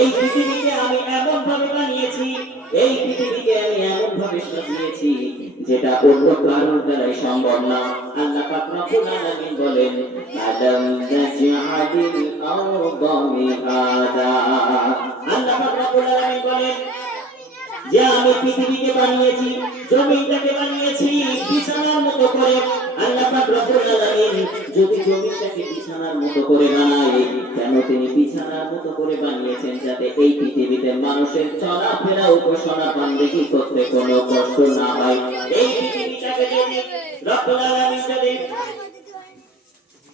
এই পৃথিবীকে আমি এমন ভাবে বানিয়েছি, এই পৃথিবীকে আমি এমন ভাবে সাজিয়েছি, যেটা অন্য কারোর দ্বারাই সম্ভব না। আল্লাহ পাক রব্বুল আলামিন বলেন, আলাম নাজআলিল আরদা মিহাদা? আল্লাহ পাক রব্বুল আলামিন বলেন, যে আমি পৃথিবীকে বানিয়েছি, জমিনটাকে বানিয়েছি জমিনটাকে বিছানার মতো করে বানায়। কেন তিনি বিছানার মতো করে বানিয়েছেন যাতে এই পৃথিবীতে মানুষের চলাফেরা উপাসনা বান্দেগী করতে কোনো কষ্ট না হয়? এই পৃথিবীটাকে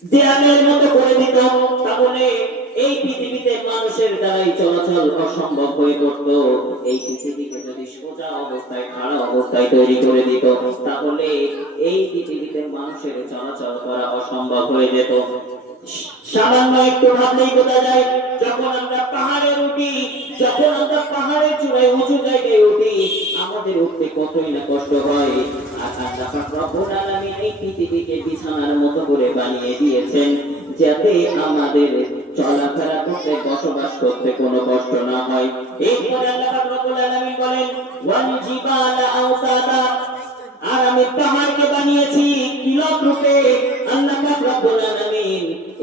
দেয়ালের মতো করে দিত, তাহলে এই পৃথিবীতে মানুষের দ্বারাই চলাচল অসম্ভব হয়ে পড়ত। এই পৃথিবীকে যদি সোজা অবস্থায় খাড়া অবস্থায় তৈরি করে দিত, তাহলে এই মানুষের চলাচল করা অসম্ভব হয়ে যেত। সামান্য একটু ভাবলেই বোঝা যায়, যখন আমরা পাহাড়ে উঠি, যখন আমরা পাহাড়ের চূড়ায় উঁচু জায়গায় উঠি, আমাদের উঠতে কতই না কষ্ট হয়। এই যাতে আমাদের চলাফেরা বসবাস করতে কোনো কষ্ট না হয়। এরপরে আল্লাহ বলেন কিলক রূপে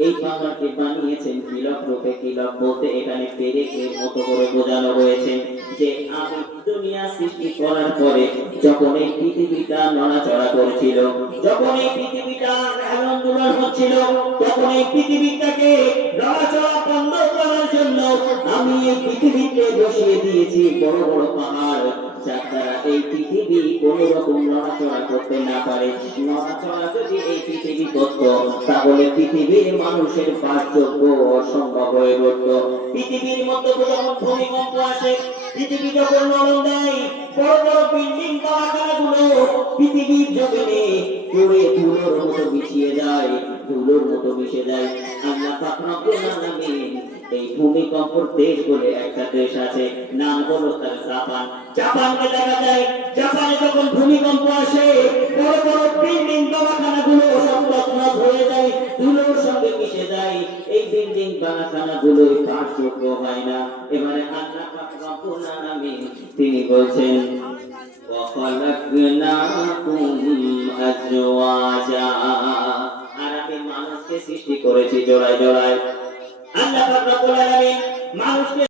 এই পাহাড়কে বানিয়েছেন কিলক রূপে। কিলক বলতে এখানে পেরেকের মতো করে বোঝানো হয়েছে যে, আমি দুনিয়া সৃষ্টি করার পরে যখন এই পৃথিবীটা নড়াচড়া করছিল, যখন এই পৃথিবীটা আনন্দোলন হচ্ছিল, তখন এই পৃথিবীটাকে নড়াচড়া বন্ধ করার জন্য আমি এই পৃথিবীতে বসিয়ে দিয়েছি বড় বড় পাহাড়। পৃথিবী কোন রকম নড়াচড়া করতে না পারে। নড়াচড়া যদি এই পৃথিবী করত, তাহলে পৃথিবীর মানুষের বাসযোগ্য অসম্ভব হয়ে পড়ত পৃথিবীর মধ্যে যখন ভূমিকম্প আসে, পৃথিবী যখন নরম দেয়, বড় বড় বিল্ডিং কারখানাগুলো পৃথিবীর জমিনে পড়ে ধুলোর মতো মিশিয়ে যায়, ধুলোর মতো মিশে যায়। আল্লাহ পাক রব্বুল আলামিন এই ভূমিকম্পর দেশ বলে একটা দেশ আছে নাম হলো তার জাপান জাপানকে দেখা যায় জাপানে যখন ভূমিকম্প আসে বড় বড় বিল্ডিং কারখানাগুলো সব তছনছ হয়ে যায় ধুলোর সঙ্গে মিশে যায় এই বিল্ডিং কারখানাগুলো কার্যযোগ্য হয় না এবারে আল্লাহ পাক রব্বুল আলামিন তিনি বলছেন وخلقناكم أزواجا আর আমি মানুষকে সৃষ্টি করেছি জোড়ায় জোড়ায় আল্লাহ মানুষকে